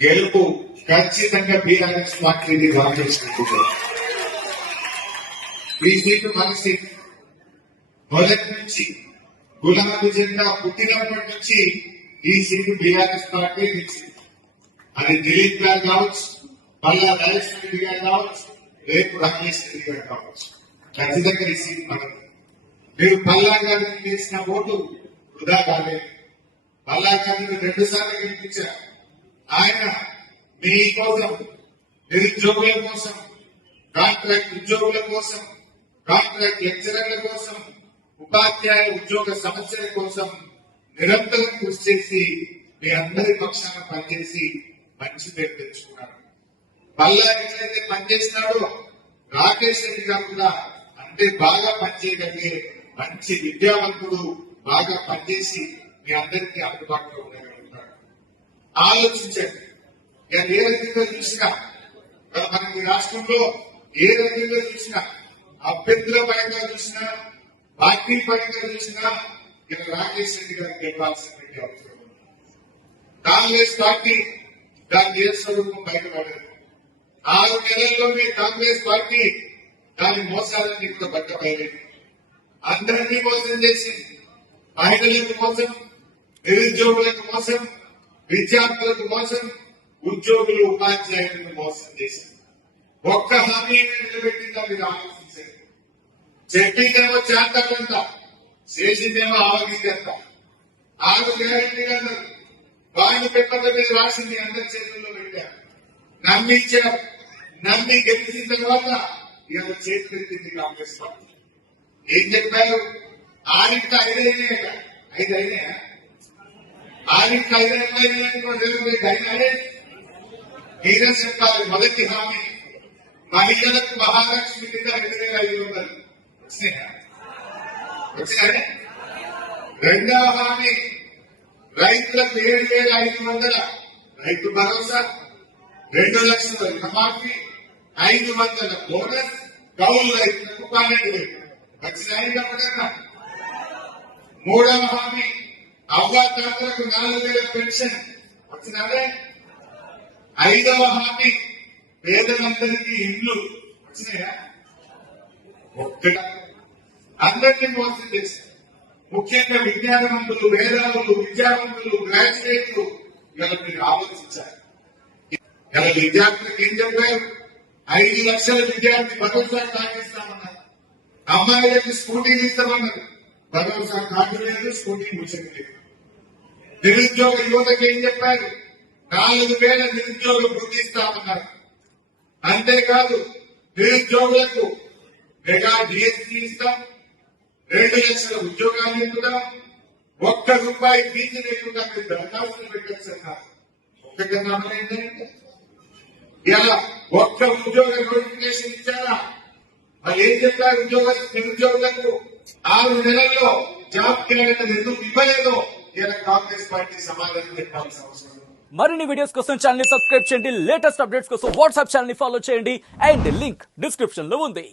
గెలుపు ఖచ్చితంగా బీఆర్ఎస్ పార్టీని రాజేసుకుంటుంది. ఈ సీటు మన సీటు. మొదటి నుంచి గులాబీ జెండా పుట్టినప్పటి నుంచి ఈ సీటు బీఆర్ఎస్ పార్టీ ఇచ్చింది. అది దిలీప్ గారు కావచ్చు, పల్లా రాజేశ్వర రెడ్డి గారు కావచ్చు, రేపు రాజేష్ రెడ్డి గారు కావచ్చు. ఖచ్చితంగా ఈ సీటు మనది. మీరు పల్లా గారిని వేసిన ఓటు వృధా కాలేదు. పల్లా గారిని 2 సార్లు గెలిపించారు. ఆయన మీ కోసం, నిరుద్యోగుల కోసం, కాంట్రాక్ట్ ఉద్యోగుల కోసం, కాంట్రాక్ట్ లెక్చరర్ల కోసం, ఉపాధ్యాయ ఉద్యోగ సమస్యల కోసం నిరంతరం కృషి చేసి మీ అందరి పక్షాన పనిచేసి మంచి పేరు తెచ్చుకున్నారు. పల్లా ఎట్లయితే పనిచేసినాడో రాకేష్ రెడ్డి గారు కూడా అంటే బాగా పనిచేయగలిగే మంచి విద్యావంతుడు, బాగా పనిచేసి మీ అందరికీ అందుబాటులో ఉండగలుగుతాడు. ఆలోచించండి. ఏ రకంగా చూసినా మనకి రాష్ట్రంలో ఏ రకంగా చూసినా, అభ్యర్థుల పరంగా చూసినా, పార్టీ పరంగా చూసినా ఇలా రాకేష్ రెడ్డి గారికి గెలవాల్సినటువంటి అవసరం ఉంది. కాంగ్రెస్ పార్టీ దాని నిరస్వరూపం బయటపడదు. 6 నెలల్లోనే కాంగ్రెస్ పార్టీ దాని మోసాలన్నీ కూడా బట్టబయలేదు. అందరినీ మోసం చేసింది. మహిళలకు మోసం, నిరుద్యోగులకు మోసం, విద్యార్థులకు మోసం, ఉద్యోగులు ఉపాధ్యాయులకు మోసం చేసింది. ఒక్క హామీ నిలబెట్టిందా మీరు ఆలోచించండి. చెప్పిందేమో చేస్తాడంట, చేసిందేమో ఆవగిందంట. 6 గ్యారెంటీలు అన్నారు. వాళ్ళు పేపర్ల మీద రాసింది అందరి చేతుల్లో పెట్టారు. నమ్మించారు. నమ్మి గెలిచిన తర్వాత ఇలా చేతులెత్తింది కాంగ్రెస్ పార్టీ. ఏం చెప్పారు? 6 అయినాయట. 5 అయినాయా? 6 అయినాయే. మీరే చెప్పాలి. మొదటి హామీ మహిళలకు మహాలక్ష్మి కింద 2,500 వచ్చినాయా? వచ్చినాయే. రెండవ హామీ రైతులకు 7,500 రైతు భరోసా, 2 లక్షల రుణమాఫీ, 500 బోనస్, కౌలు రైతులకు 12,000 వచ్చినాయి. కాబట్టి మూడవ హామీ అవ్వాతాతలకు 4,000 పెన్షన్ వచ్చినారే. 5వ హామీ పేదలందరికీ ఇళ్లు వచ్చినాయా? ఒక్కటి. అందరినీ మోసం చేశారు. ముఖ్యంగా విజ్ఞానవంతులు, మేధావులు, విద్యావంతులు, గ్రాడ్యుయేట్లు ఇలా మీరు ఆలోచించారు. ఇలా విద్యార్థులకు ఏం చెప్పారు? 5 లక్షల విద్యార్థి భరోసా సాగిస్తామన్నారు. అమ్మాయిలకు స్కూటీలు ఇస్తామన్నారు. భరోసా కార్డు లేదు, స్కూటీ ముచ్చట లేదు. నిరుద్యోగ యువతకు ఏం చెప్పారు? 4,000 నిరుద్యోగ వృద్ధి ఇస్తామన్నారు. అంతేకాదు నిరుద్యోగులకు మెగా డిఎస్సీ ఇస్తాం, 2 లక్షల ఉద్యోగాలు ఇస్తున్నాం, ₹1 ఫీజు లేకుండా మీరు దరఖాస్తులు పెట్టచ్చు అన్నారు. ఒక్కటన్నా అమలైందంటే ఇలా ఒక్క ఉద్యోగ నోటిఫికేషన్ ఇచ్చారా? మరి ఏం చెప్పారు? నిరుద్యోగులకు 6 నెలల్లో జాబ్ క్యాలెండర్ ఎందుకు ఇవ్వలేదో ఇలా కాంగ్రెస్ పార్టీ సమాధానం చెప్పాల్సిన అవసరం. మరిన్ని వీడియోస్ కోసం ఛానల్ ని సబ్స్క్రైబ్ చేయండి. లేటెస్ట్ అప్డేట్స్ కోసం వాట్సాప్ ఛానల్ ని ఫాలో చేయండి. అండ్ లింక్ డిస్క్రిప్షన్ లో ఉంది.